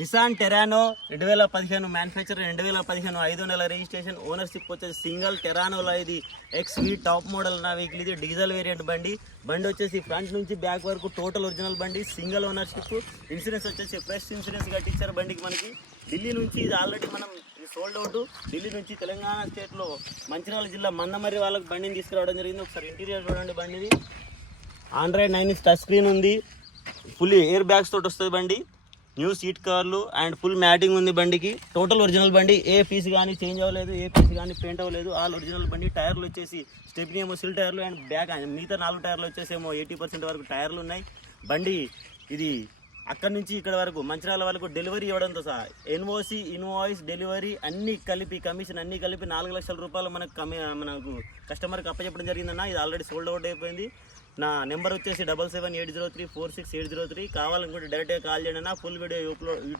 Nissan టెరానో 2015 manufacture, 2015 5 నెలల registration. Ownership వచ్చేసి single. టెరానోలో ఇది XV టాప్ మోడల్ నా వెహికల్. ఇది డీజిల్ వేరియంట్ బండి. బండి వచ్చేసి ఫ్రంట్ నుంచి బ్యాక్ వరకు టోటల్ ఒరిజినల్ బండి, సింగిల్ ఓనర్షిప్. ఇన్సూరెన్స్ వచ్చేసి ఫ్రెష్ ఇన్సూరెన్స్ కట్టించారు బండికి మనకి. ఢిల్లీ నుంచి ఇది ఆల్రెడీ మనం సోల్డ్ అవుట్. ఢిల్లీ నుంచి తెలంగాణ స్టేట్లో మంచిర్యాల జిల్లా మందమర్రి వాళ్ళకి బండిని తీసుకురావడం జరిగింది. ఒకసారి ఇంటీరియర్ చూడండి బండిది. ఆండ్రాయిడ్ 9 టచ్ స్క్రీన్ ఉంది. ఫుల్ ఎయిర్ బ్యాగ్స్ తోటి వస్తుంది బండి. న్యూ సీట్ కవర్లు అండ్ ఫుల్ మ్యాటింగ్ ఉంది బండికి. టోటల్ ఒరిజినల్ బండి. ఏ పీస్ కానీ చేంజ్ అవ్వలేదు, ఏ పీస్ కానీ పెయింట్ అవ్వలేదు. ఆల్ ఒరిజినల్ బండి. టైర్లు వచ్చేసి స్టెప్నీ ఏమో సిల్ టైర్లు అండ్ బ్యాక్ మిగతా 4 టైర్లు వచ్చేసి ఏమో 80% వరకు టైర్లు ఉన్నాయి. బండి ఇది అక్కడి నుంచి ఇక్కడ వరకు మంచిర్యాల వరకు డెలివరీ ఇవ్వడంతో సహా NOC, ఇన్వాయిస్, డెలివరీ అన్నీ కలిపి, కమిషన్ అన్నీ కలిపి 4 లక్షల రూపాయలు మనకు కస్టమర్కి అప్పచెప్పడం జరిగిందన్న. ఇది ఆల్రెడీ సోల్డ్ అవుట్ అయిపోయింది. నా నెంబర్ వచ్చేసి 7780346803. కావాలనుకుంటే డైరెక్ట్గా కాల్ చేయండి అన్న. Full video